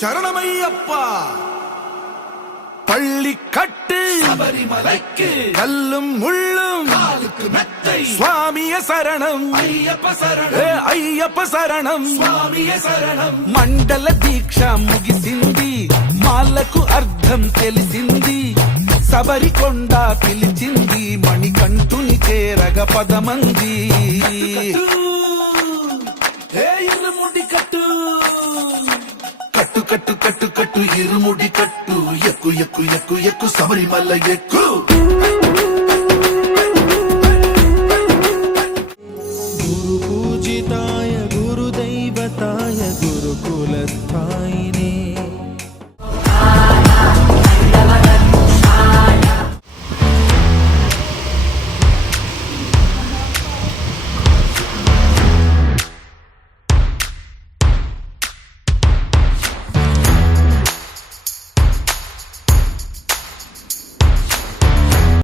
சரணமையப்பா. பள்ளி கட்டு சபரிமலைக்கு கல்லும் முள்ளும் காலுக்கு மெத்தை சுவாமிய சரணம் ஐயப்ப சரணம் ஐயப்ப சரணம் స్వామియే శరణం. మండల దీక్ష ముగిసింది మాలకు అర్థం తెలిసింది సబరికొండ పిలిచింది మణికంఠుని చేరగ పదమంది ఇరుముడి కట్టు కట్టు కట్టు కట్టు కట్టు ఇరుముడి కట్టు ఎక్కు ఎక్కు ఎక్కు ఎక్కు శబరిమల ఎక్కు